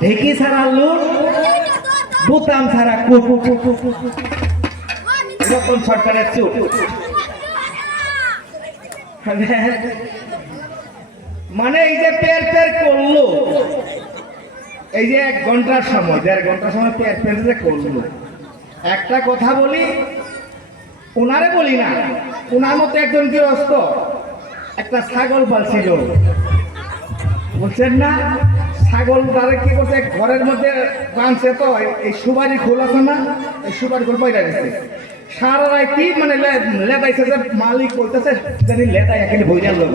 ঢেকি ছাড়া লুট, বোতাম ছাড়া কুক। রতন সরকারের চুপ। মানে এই যে পের পের করলো, এই যে 1 ঘন্টার সময় 1.5 ঘন্টার সময় পের পের যে করলো, একটা কথা বলি, ওনারে বলি না, ওনার মতো একজন গৃহস্থ একটা ছাগল পালছিল, বুঝছেন না? ছাগল তারে কি করছে, ঘরের মধ্যে বাঁধছে, তো এই সুপারি খোল আছে না, এই সুপারি খোল বাইরে গেছে, সারা রাতি মানে লেদাইছে, যে মালিক বলতেছে জানি লেদাই এখানে বই আনলো,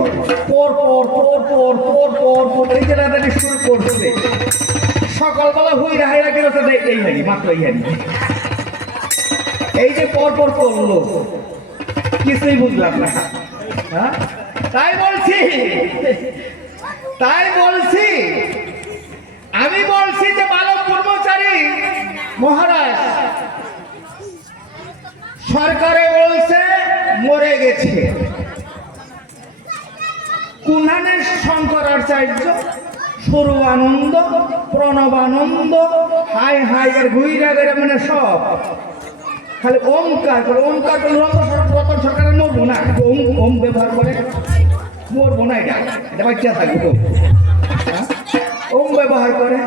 পর পর পর পর পর পর পর এই যে লেদাটি শুরু করছে, সকালবেলা হুই রাহাইরা গেছে এই হানি, মাত্র এই হানি, এই যে পর পর করলো, কিছুই বুঝলাম না। হ্যাঁ, তাই বলছি আমি বলছি যে বালক কর্মচারী মহারাজ সরকারে বলছে মরে গেছে, কুনানের শঙ্করাচার্য সরু আনন্দ, প্রণব আনন্দ, হাই হাই আর ঘুইরা গেরা, মানে সব খালি ওমকার করে, ওমকার করে। রতন সরকারের মরবো না, ওম ব্যবহার করে মরবো না, এটা বাচ্চা থাকবো। ওম ব্যবহার করে,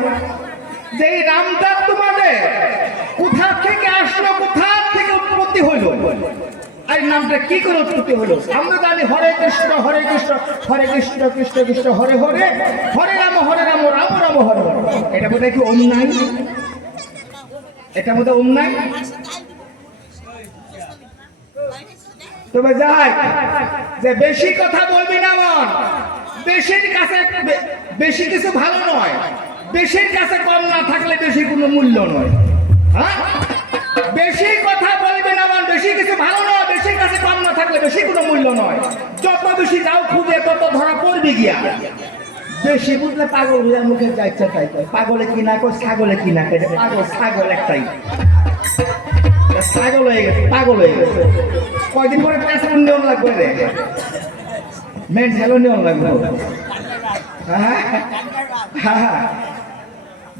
যে এই নামটা তোমাদের কোথা থেকে আসলো, কোথা থেকে উৎপত্তি হইল, আর নামটা কি করে উৎপত্তি হলো? আমরা জানি হরে কৃষ্ণ হরে কৃষ্ণ, হরে কৃষ্ণ কৃষ্ণ কৃষ্ণ হরে হরে, হরে রাম রাম রাম হরে হরে। এটা বোধ হয় কি ওম নাই? এটা বোধ ওম নাই? তবে যাই, যে বেশি কথা বলবি না মন, বেশির কাছে বেশি কিছু ভালো নয়, বেশির কাছে কম না থাকলে বেশি কোনো মূল্য নয়। হ্যাঁ, বেশি কথা বলবি না মন, বেশি কিছু ভালো নয়, বেশির কাছে কম না থাকলে বেশি কোনো মূল্য নয়। যত বেশি যাও খুঁজে তত ধরা পড়বি গিয়া। বেশি বুঝলে পাগল হয়ে মুখে যাইছে তাই, পাগলে কি না কই, ছাগলে কি না খাই, পাগল ছাগল একটাই, ছাগল হয়ে গেছে, পাগল হয়ে গেছে। কয়দিন পরে প্যাসপোর্ট নিয়ম লাগবে রে, মেন্টালও নিয়ম লাগবে।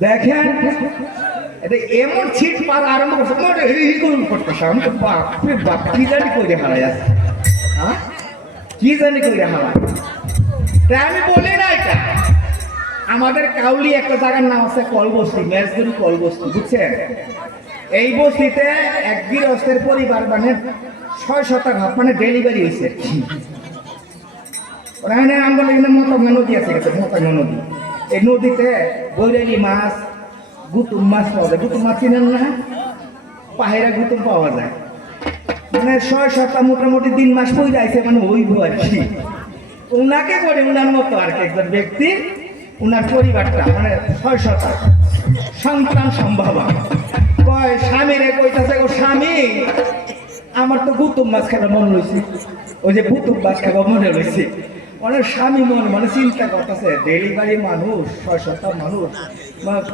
দেখেন এটা এমন ছিট মারা আরম্ভ করছে, করতেছে, আমি তো বাপরে বাপ কি জানি করে হারাই আছে, হ্যাঁ কি জানি করে হারাই। তাই আমি বলি না, এটা আমাদের কাউলি একটা জায়গার নাম আছে কলবস্তি, মেজগুড়ি কলবস্তি, বুঝছেন? এই বস্তিতে এক গৃহস্থের পরিবার মানে 600টা ঘর মানে ডেলিভারি হয়েছে। মতঙ্গা নদী আছে, মতঙ্গা নদী, এই নদীতে বৈরালি মাছ, গুতুম মাছ পাওয়া যায়। গুতুম মাছ চিনেন না? পাহেরা গুতুম পাওয়া যায়, মানে 600টা মোটামুটি 3 মাস পই যাইছে, মানে হইব আর কি। উনাকে করে উনার মতো আর কি একজন ব্যক্তি, উনার পরিবারটা মানে 600টা সন্তান সম্ভাবনা। কয় স্বামীরে কইতাছে, ও স্বামী আমার তো গুতুম মাছ খাবার মন লইছে, ওই যে গুতুম মাছ খাবার মনে লইছে। মানে স্বামী মন মানে চিন্তা করতেছে, ডেলিভারি মানুষ 600টা মানুষ,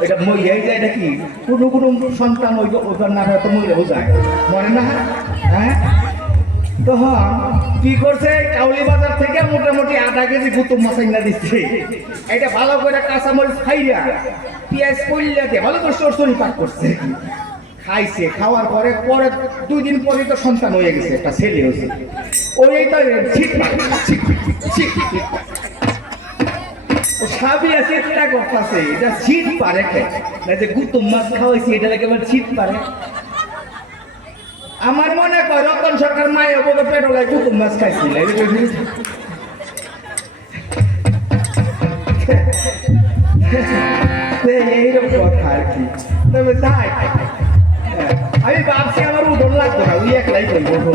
এটা মরিয়াই যায় নাকি, কোনো কোনো সন্তান ওইবার না হয়তো মরিয়াও যায়, মনে না? হ্যাঁ, তখন কি করছে, কাউলি বাজার থেকে মোটামুটি 8 কেজি গুতুম মাছ এনে দিচ্ছে। এটা ভালো করে কাঁচামরিচ খাইয়া পেঁয়াজ পইলা দিয়ে ভালো করে সরসরি পাক করছে, খাইছে। খাওয়ার পরে 2 দিন পরে তো সন্তান হয়ে গেছে, একটা ছেলে হয়েছে। ওইটা সাবি আছে, চিন্তা করতেছে এটা ছিট পারে না, যে গুতুম মাছ খাওয়াইছি এটা একেবারে ছিট পারে। আমার মনে কর রতন সরকার মায়ের বলে পেট্রোলায় গুতুম মাছ খাইছিল, এইরকম কথা আর কি। তবে তাই আমি ভাবছি আমার উদর লাগতো না, ওই একলাই করবো।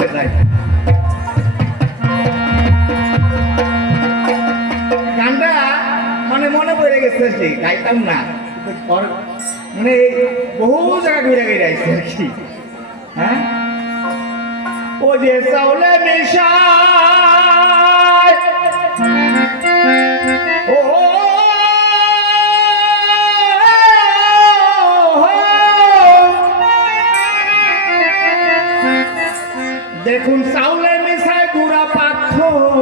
বাংলাদেশে যাই। গানটা মানে মনে পড়ে গেছে আর কি, গাইতাম না মানে বহু জায়গা ঘুরে ঘুরে আইছে আর কি। হ্যাঁ, ও যে চাউলে মিশায় ও দেখুন চাউলে মিশায় গুড়া পাথর,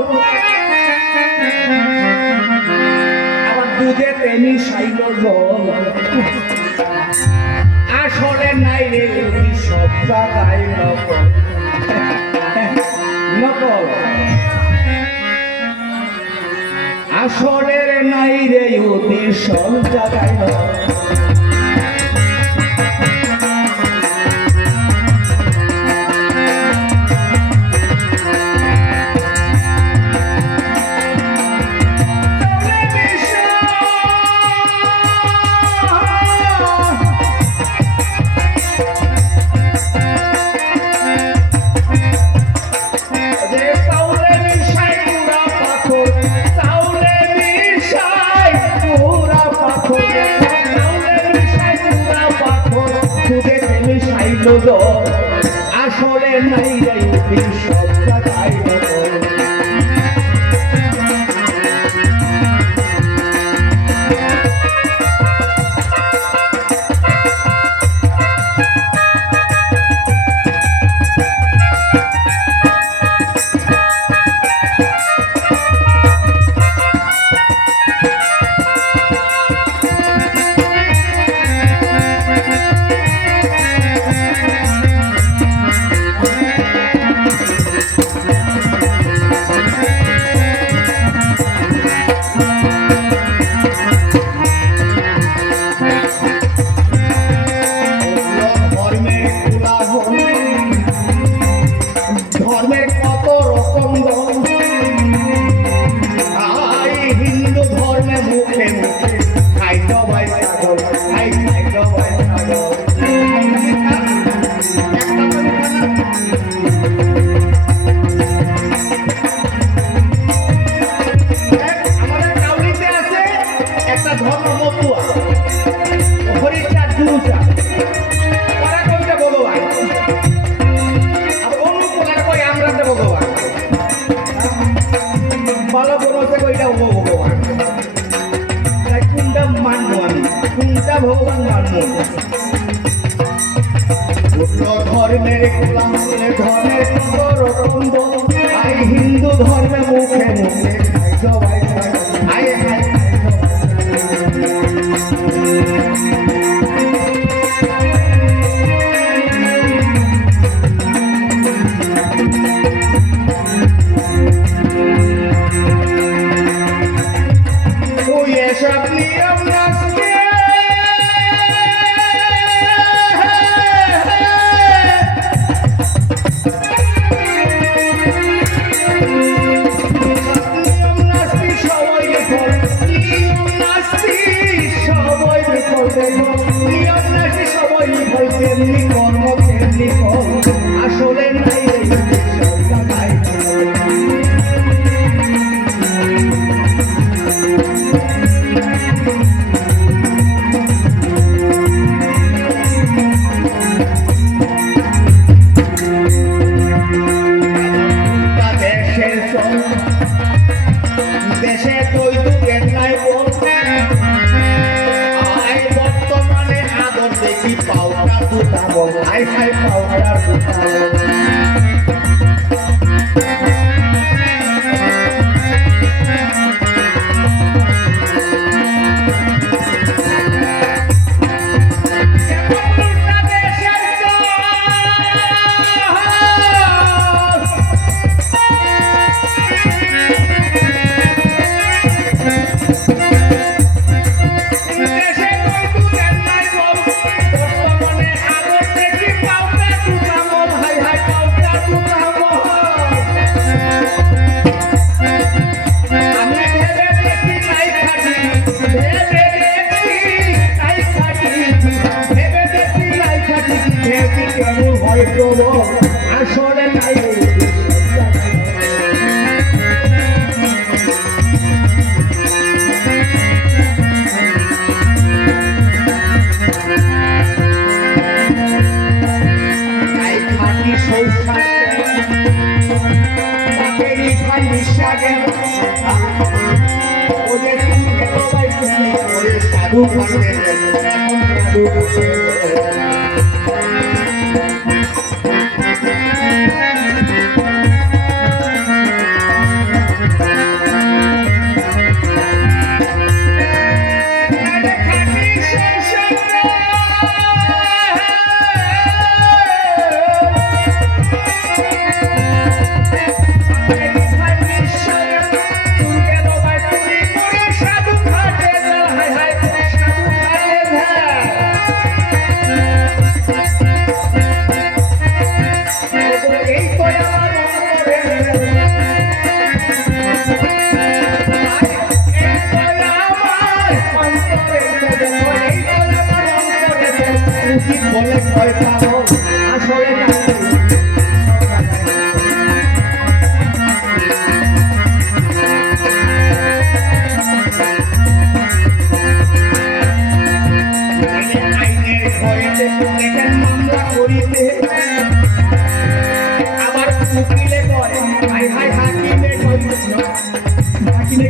আবার দুধেতে মিশাইল জল, আসলে নাই রে সব জায়গায় নকল নকল, আসলে নাই রে অতি সব জায়গায় নকল। আসলে নাই রে সব জায়গায় নকল। ধর্মের কত রকম দল, হিন্দু ধর্মে মুখে মুখে খাই সবাই ছাগল, খাই সবাই ছাগল। আমাদের কাউরিতে আছে একটা ধর্ম মতুয়া, হরিচাঁদ গুরুচাঁদ, ওরা কবিতা ভগবান, ভালো বলছে কইটা ভগবান, কোনটা মানবো আমি, কোনটা ভগবান মানবো? ধর্মের গোলাম হলে ধর্মের রকম আই হিন্দু ধর্মে মুখে মুখে খাই সবাই খাই খাই। আসলে নাই দেশে তৈরি নাই বলতে বর্তমানে আদর দেখি পাউডার দুটা বল, হাই হাই পাউডার দুটা বল। বর্তমানে আদর দেখি পাউডার দুটা বল, হাই হাই পাউডার ওরে সাধু করতে এখন সাধু করতে বলে ভয় পাবো আসলে আইনের ভয়েতে মামলা করিতে আবার উকিলে কয় হাই হাই হাকিমে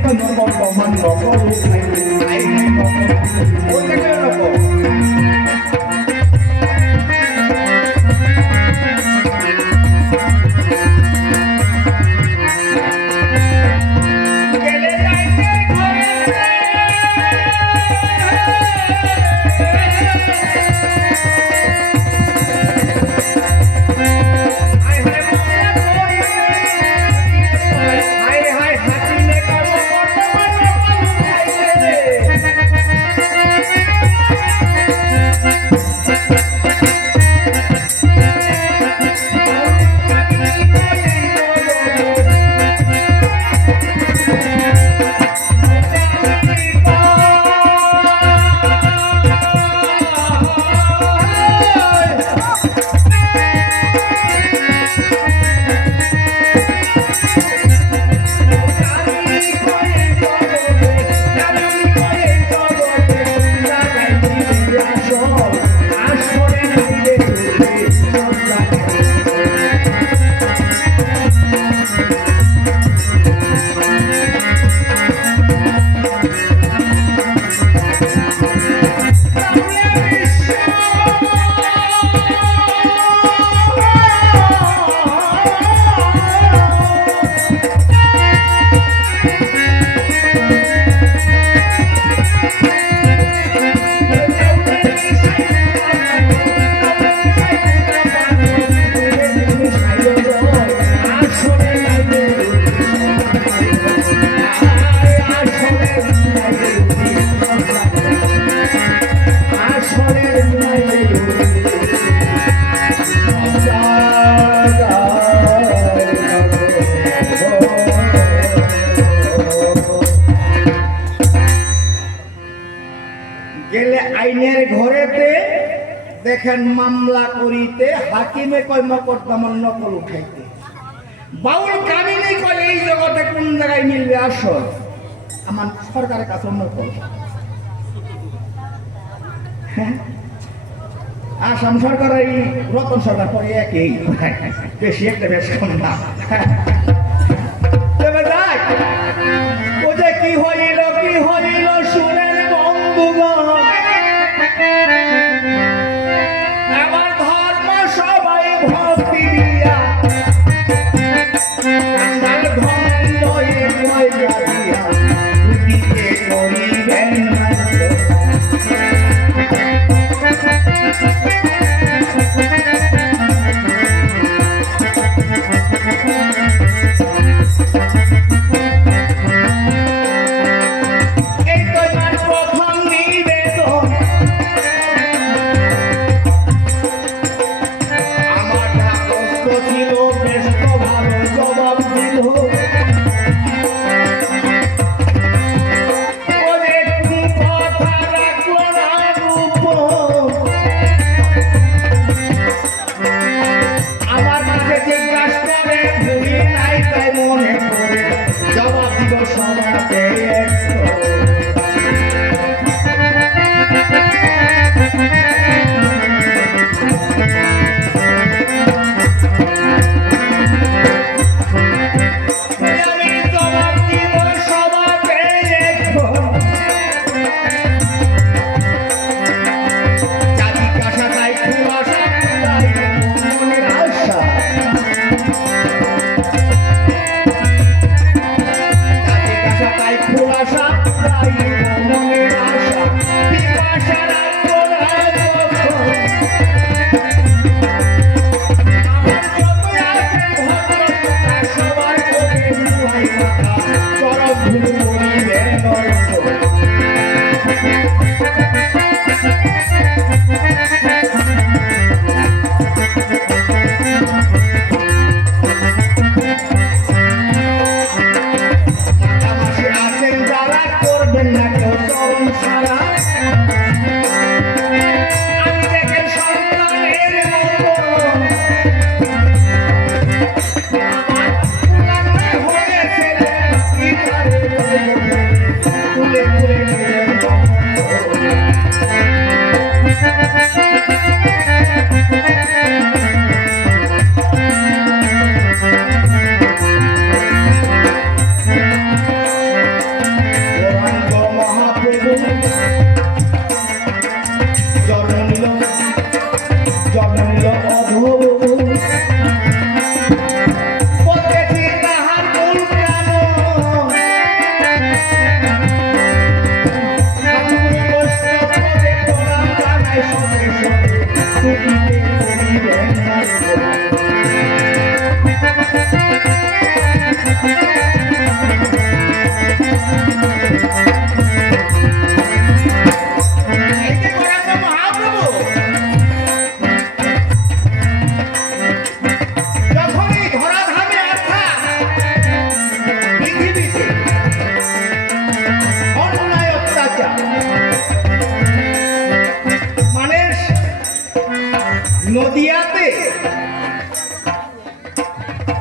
কয় নকল প্রমাণ নকল হাই হাই নকল ওটা কেন নকল গেলে আইনের ঘরেতে দেখেন মামলা করিতে হাকিমে কয় মকদ্দমার নকল উঠাইতে বাউল কামিনী কয় এই জগতে কোন জায়গায় মিলবে আসল আমার সরকারের কাছে নকল হ্যাঁ আসাম সরকার এই রতন সরকার পরে একই বেশি একটা বেশ কম না ও যে কি হইল শুনেন বন্ধুগণ আমার ধর্ম সবাই ভক্তি দিয়া কান্দার ধন লয়ে লইয়া দিয়া দুটিতে করিবেন মাত্র ভাষা গাইব মনের আশা পিপাসা রাখবো না কখন। আমার যত আছে ভদ্রতা সবার করে দুহাই মাথা চরম ধুলো করিবে নরক। নদিয়াতে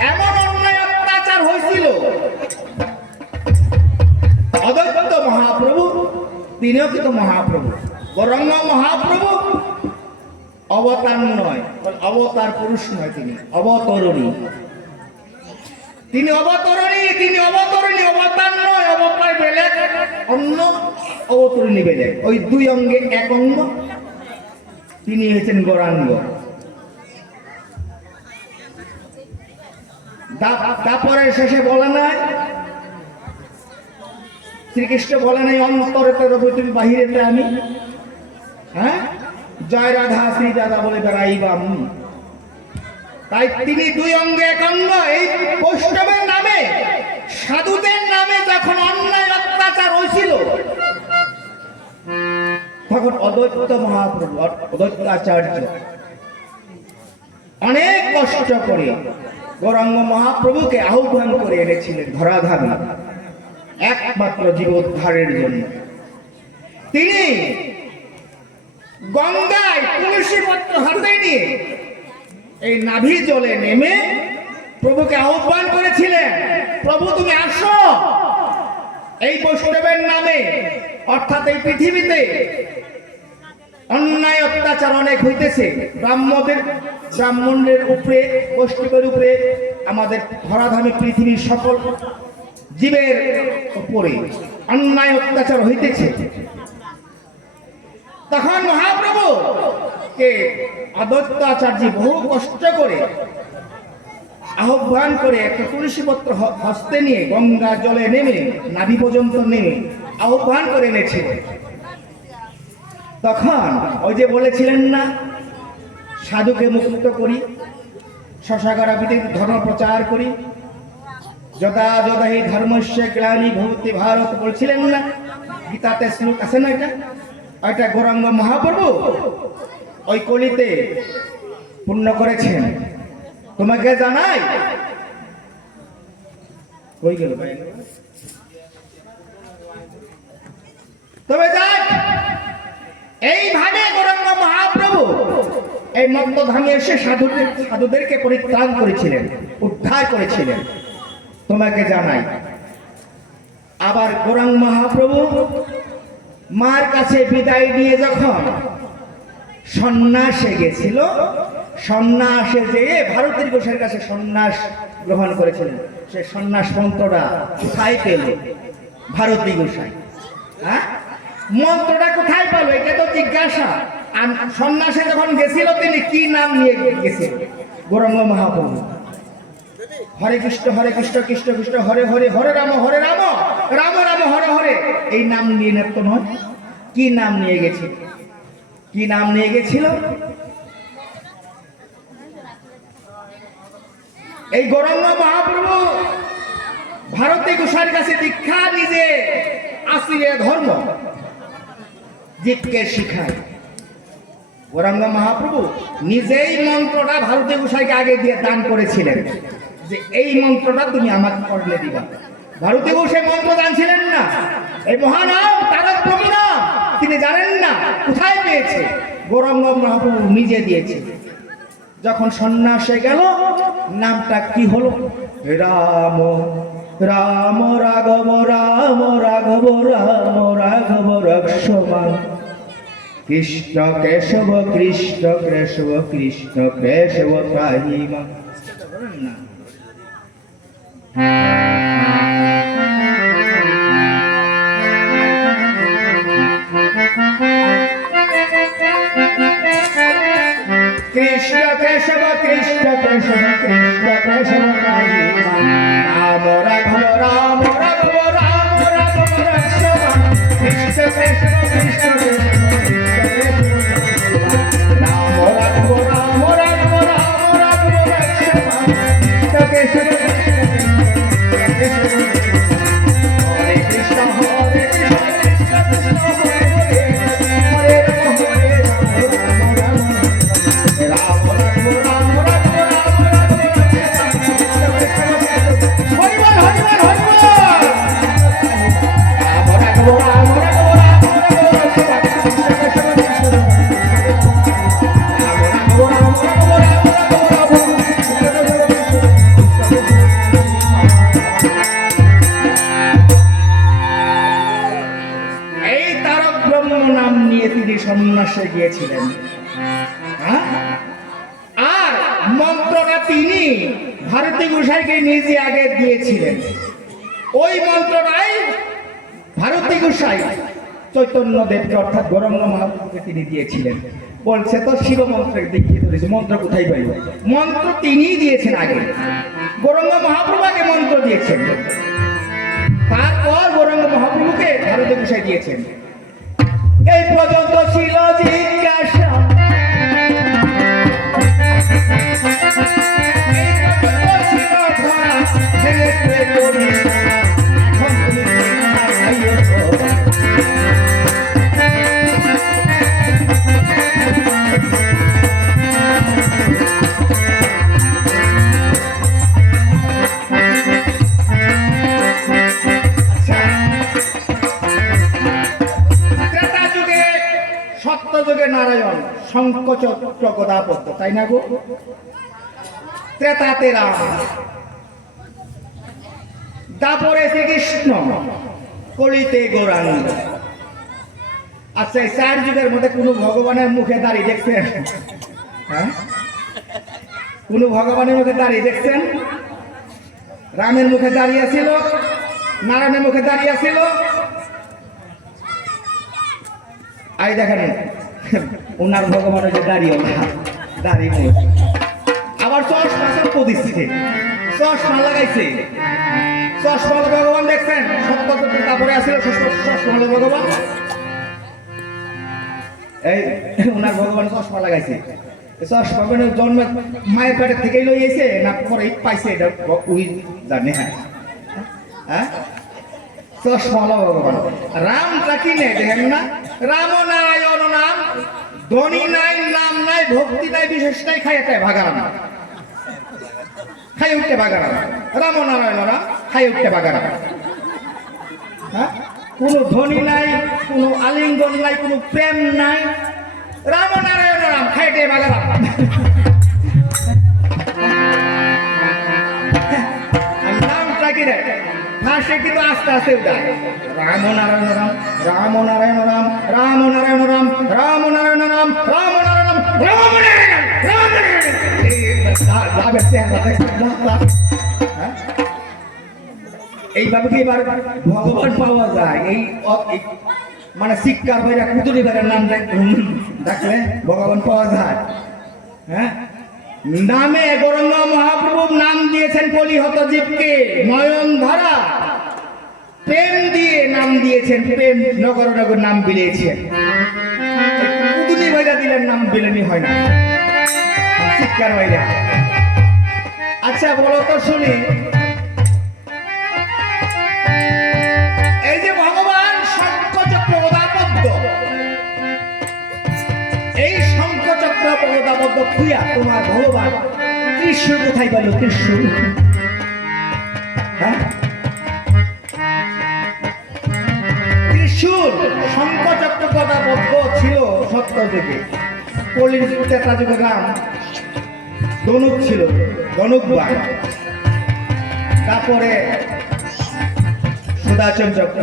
এমন অন্যায় অত্যাচার হয়েছিল, অদ্বৈত মহাপ্রভু তিনিও কিন্তু মহাপ্রভু, গৌরাঙ্গ মহাপ্রভু অবতার নয়, অবতার পুরুষ নয়, তিনি অবতরণী। তিনি অবতরণী, তিনি অবতরণী, অবতার নয়। অবতার বেলেগ, অন্য অবতরণী বেলেগ। ওই দুই অঙ্গে এক অঙ্গ, তিনি হয়েছেন গৌরাঙ্গ। তারপরের শেষে বলে নাই, শ্রীকৃষ্ণ বলে নাই অন্তরেতে রবি তুমি বাহিরেতে আমি। হ্যাঁ, জয় রাধা শ্রী রাধা বলে বেড়াইবা আমি। তাই তিনি দুই অঙ্গে এক অঙ্গ। এই বৈষ্ণবের নামে, সাধুদের নামে যখন অন্যায় অত্যাচার হয়েছিল, তখন অদ্বৈত মহাপ্রভু, অদ্বৈত আচার্য অনেক কষ্ট করে গৌরাঙ্গ মহাপ্রভুকে আহ্বান করে এনেছিলেন ধরাধামে একমাত্র জীবোদ্ধারের জন্য। তিনি গঙ্গায় তুলসী পত্র হাতে নিয়ে এই নাভি জলে নেমে প্রভুকে আহ্বান করেছিলেন, প্রভু তুমি আসো। এই বৈষ্ণবের নামে, অর্থাৎ এই পৃথিবীতে অন্যায় অত্যাচার অনেক হইতেছে। ব্রাহ্মণদের উপরে, বৈষ্ণবের উপরে, আমাদের ধরাধামে পৃথিবীর সকল জীবের উপরে অন্যায় অত্যাচার হইতেছে। তখন মহাপ্রভু কে অদ্বৈত আচার্য বহু কষ্ট করে আহ্বান করে একটা তুলসী পত্র হস্তে নিয়ে গঙ্গা জলে নেমে, নাভি পর্যন্ত নেমে আহ্বান করে এনেছিলেন। তখন ওই যে বলেছিলেন না, সাধুকে মুক্ত করি, শশাকরা ধর্ম প্রচার করি, যদা যদা হি ধর্মস্য গ্লানি ভবতি ভারত বলছিলেন না, গীতাতে শ্লোক আছে না, এটা গৌরাঙ্গ মহাপ্রভু ওই কলিতে পূর্ণ করেছেন। তোমাকে জানাই, কই গেল ভাই? তবে যাক, এইভাবে গৌরাঙ্গ মহাপ্রভু এই মত্তধামে এসে সাধুদেরকে পরিত্রাণ করেছিলেন, উদ্ধার করেছিলেন। তোমাকে জানাই, আবার গৌরাঙ্গ মহাপ্রভু মার কাছে বিদায় নিয়ে যখন সন্ন্যাসে গেছিল, সন্ন্যাসে যেয়ে ভারতীয় ঘোষের কাছে সন্ন্যাস গ্রহণ করেছিলেন। সে সন্ন্যাস মন্ত্রটা কোথায় পেল ভারতী গোসাই? হ্যাঁ, মন্ত্রটা কোথায় পেল? এটা তো জিজ্ঞাসা। আর সন্ন্যাসে যখন গেছিল তিনি কি নাম নিয়ে গেছিল? গৌরাঙ্গ মহাপ্রভু হরে কৃষ্ণ কৃষ্ণ কৃষ্ণ হরে হরে, হরে রাম রাম রাম হরে হরে, হয় এই নাম নিয়ে নেত নয়। কি নাম নিয়ে গেছিল? কি নাম নিয়ে গেছিল? এই গৌরাঙ্গ মহাপ্রভু ভারতী গোসাইয়ের কাছে দীক্ষা নিজে আসিরে ধর্ম জীবকে শিখায়। গৌরাঙ্গ মহাপ্রভু নিজেই মন্ত্রটা ভারতী গোসাইকে আগে দিয়ে দান করেছিলেন যে এই মন্ত্রটা তুমি আমাকে করলে দিবা। ভারতী গোসাই মন্ত্র জানছিলেন না, এই মহানাম তারক ব্রহ্ম নাম তিনি জানেন না, কোথায় পেয়েছে? গৌরাঙ্গ মহাপ্রভু নিজে দিয়েছে। যখন সন্ন্যাসে গেল নামটা কি হলো? রাম রাম রাঘব রাম রাঘব রাম রাঘব রক্ষমান, কৃষ্ণ কেশব কৃষ্ণ কেশব কৃষ্ণ কেশব ত্রাহিমা। কৃষ্ণ কেশব কৃষ্ণ কেশব কৃষ্ণ কেশব ত্রাহিমা, রাম রাঘব রাম রাঘব রাম রাঘব রক্ষমান, কৃষ্ণ কেশব কৃষ্ণ কেশব সন্ন্যাসে গিয়েছিলেন। আর মন্ত্রটা তিনি ভারতী গোসাইকে নিজে আগে দিয়েছিলেন। ওই মন্ত্রটাই ভারতী গোসাই চৈতন্য দেবকে অর্থাৎ গৌরাঙ্গ মহাপ্রভুকে তিনি দিয়েছিলেন। বলছে তো শিব মন্ত্রের দীক্ষিত দিয়েছে, মন্ত্র কোথায় পাইব? মন্ত্র তিনিই দিয়েছেন আগে, গৌরাঙ্গ মহাপ্রভু আগে মন্ত্র দিয়েছেন, তারপর গৌরাঙ্গ মহাপ্রভুকে ভারতী গোসাই দিয়েছেন। এই পর্যন্ত ছিল জিজ্ঞাসা, নারায়ণ শঙ্কচক্র গদাপদ্ম, তাই না গো? ত্রেতাতে রাম, দাপরে শ্রীকৃষ্ণ, কলিতে গৌরাঙ্গ। আচ্ছা, এই চার যুগের মধ্যে কোন ভগবানের মুখে দাঁড়িয়ে দেখছেন? হ্যাঁ, কোন ভগবানের মুখে দাঁড়িয়ে দেখছেন? রামের মুখে দাঁড়িয়ে ছিল, নারায়ণের মুখে দাঁড়িয়ে ছিল। আই দেখেন ওনার ভগবানের যে দাঁড়িয়ে দাঁড়িয়ে আবার চশমা দিচ্ছে, চশমা লাগাইছে। চশমা ভগবান দেখছেন? সত্তর তারপরে আসছিল চশমা ভগবান। এই ওনার ভগবান চশমা লাগাইছে। চশমা মানে জন্ম মায়ের পেটের থেকেই লইয়েছে না পরে পাইছে, এটা ওই জানে। হ্যাঁ হ্যাঁ, চশমা ভগবান। রামটা কি নেই দেখেন না? রাম নারায়ণ নাম, ধনী নাই, নাম নাই, ভক্তি নাই, বিশেষ নাই, খাইতে ভাগারাম, খাই উঠতে ভাগারাম। রাম নারায়ণ রাম, খাই উঠতে ভাগারাম। হ্যাঁ, কোনো ধনী নাই, কোনো আলিঙ্গন নাই, কোনো প্রেম নাই। রাম নারায়ণ রাম, খাইতে ভাগারাম। নামটা কি রে? ফাঁসে কিন্তু আস্তে আস্তে উঠায়। রাম নারায়ণ রাম, রাম নারায়ণ রাম, রাম নারায়ণ রাম, রাম নারায়ণ রাম, রাম নারায়ণ রাম, রাম নারায়ণ রাম। এইভাবে কি এবার ভগবান পাওয়া যায়? এই মানে শিক্ষার বাইরে কুতুরি বাইরের নাম ডাকলে ভগবান পাওয়া যায়। হ্যাঁ, নামে গৌরাঙ্গ মহাপ্রভু নাম দিয়েছেন কলিহত জীবকে নয়ন ধারা, প্রেম দিয়ে নাম দিয়েছেন প্রেম নগর নগর নাম বিলিয়েছেন কুদুনি ভাইরা দিলেন নাম বিলেনি হয় না শিক্ষার ভাইরা আচ্ছা বলো তো শুনি এই যে ভগবান শঙ্খচক্র গদাপদ্ম এই শঙ্খচক্র গদাপদ্ম খুইয়া তোমার ভগবান ত্রিশূল কোথায় গেল ত্রিশূল হ্যাঁ ত্রিশূল শঙ্খচক্র গদাপদ্ম ছিল সত্যযুগে কলির ত্রেতা যুগের নাম ধনুক ছিল ধনুকবাণ তারপরে সুদর্শন চক্র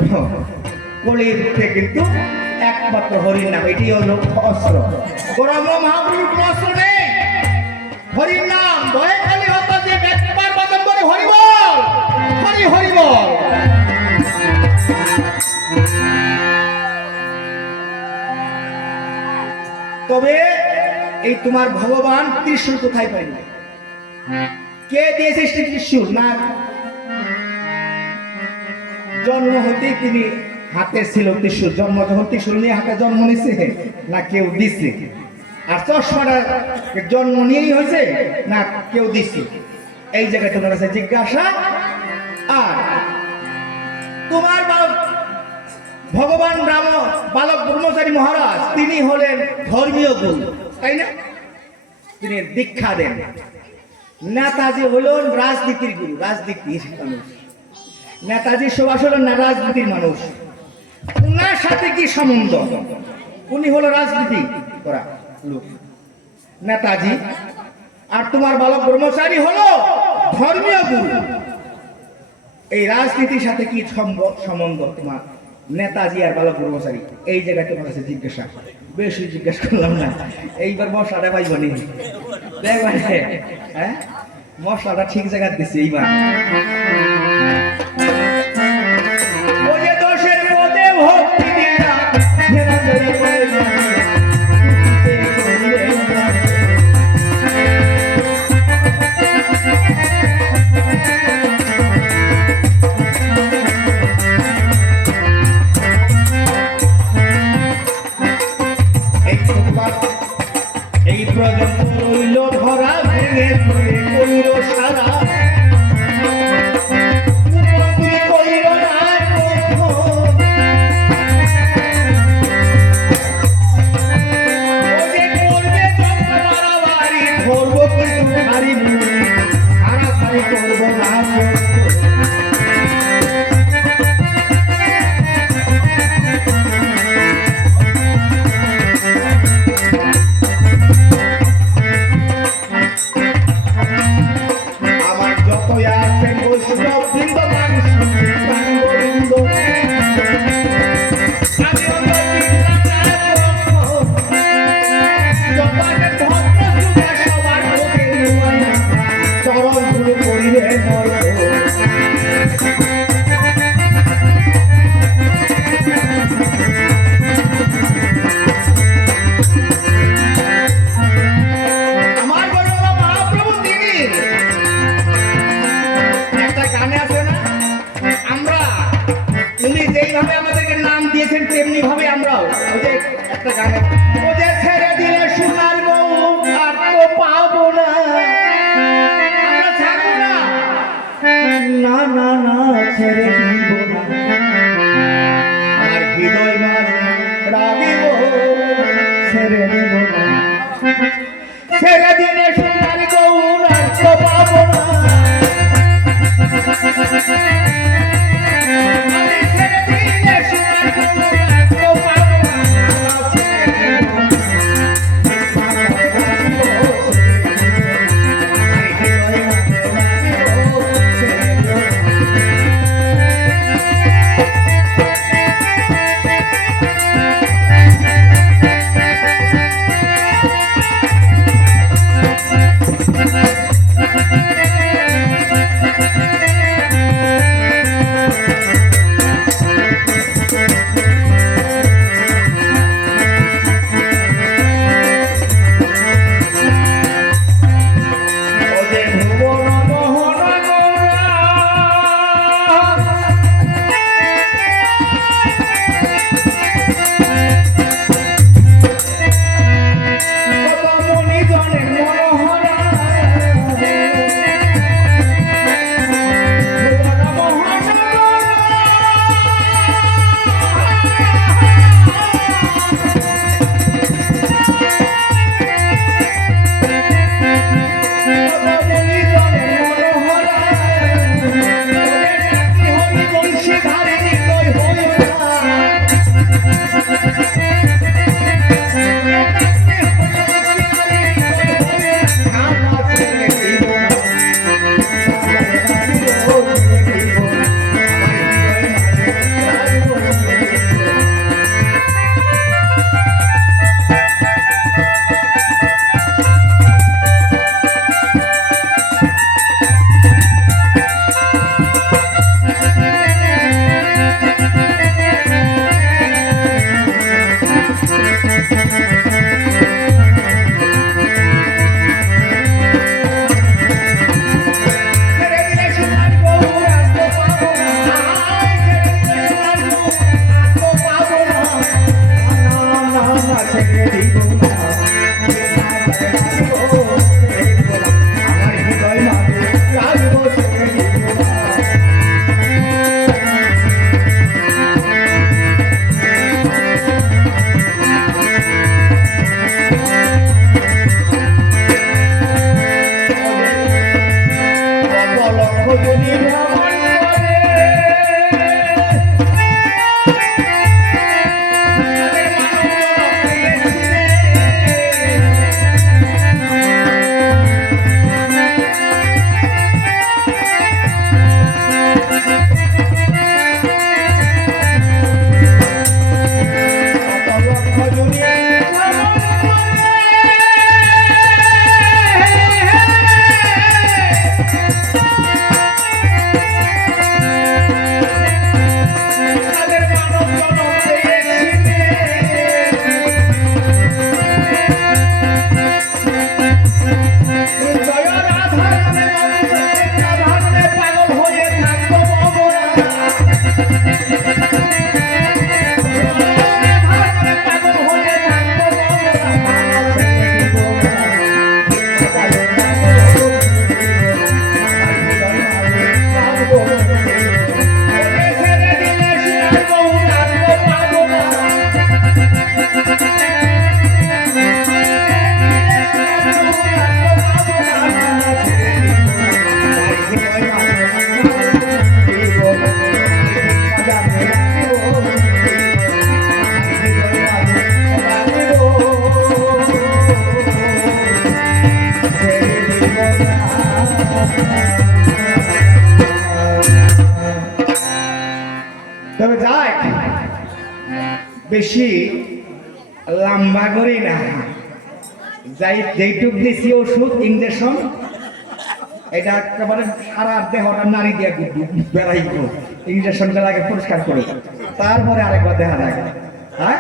কলিতে কিন্তু একমাত্র হরির নাম এটি হলো অস্ত্র ব্রহ্ম মহাপুরুষ কোনো অস্ত্র নেই হরির নাম ভয়ে খালি হতো যে একবার বাদন করে হরি বল হরি হরি বল তবে এই তোমার ভগবান ত্রিশূল কোথায় পাইল কে দিয়েছে ত্রিশূল না জন্ম হতে তিনি হাতে ছিল ত্রিশূল জন্ম যখন ত্রিশূল নিয়ে হাতে জন্ম নিছে না কেউ দিচ্ছে আর চশমাটা জন্ম নিয়েই হয়েছে না কেউ দিচ্ছে এই জায়গায় তোমার কাছে জিজ্ঞাসা আর তোমার ভগবান রাম বালক ব্রহ্মচারী মহারাজ তিনি হলেন ধর্মীয় গুরু তাই না তিনি দীক্ষা দেন নেতাজি হলেন রাজনীতির গুরু রাজনীতির মানুষ নেতাজি সুভাষ হলেন না রাজনীতির মানুষ উনার সাথে কি সম্বন্ধ উনি হলো রাজনীতি করা লোক নেতাজি আর তোমার বালক ব্রহ্মচারী হলো ধর্মীয় গুরু এই রাজনীতির সাথে কি সম্বন্ধ তোমার নেতাজি আর বালক ব্রহ্মচারী এই জায়গায় তোমার কাছে জিজ্ঞাসা বেশি জিজ্ঞাসা করলাম না এইবার মশলাটা পাইবনি দেখবেন হ্যাঁ মশলাটা ঠিক জায়গা দিচ্ছে এইবার ভক্তি দিয়া এই প্রজন্ম রইল ধরা ভেঙে ধরে কইল সারা তেমনি ভাবে আমরাও ওই যে একটা গানে ও যে ছেড়ে দিলে সোনার বউ আর তো পাবো না আমরা ছাড়বো না না না না ছেড়ে দিব না আর হৃদয় মাঝ রাগিব ছেড়ে দেব না ছেড়ে দিলে সোনার বউ আর তো পাবো না বেশি লম্বা করি না, যাই যেইটুক দিছি ওষুধ ইঞ্জেকশন, এটা একেবারে সারা দেহটা নারী দিয়ে বেড়াইব, ইঞ্জেকশনটা আগে পরিষ্কার করো, তারপরে আরেকবার দেখা যায়। হ্যাঁ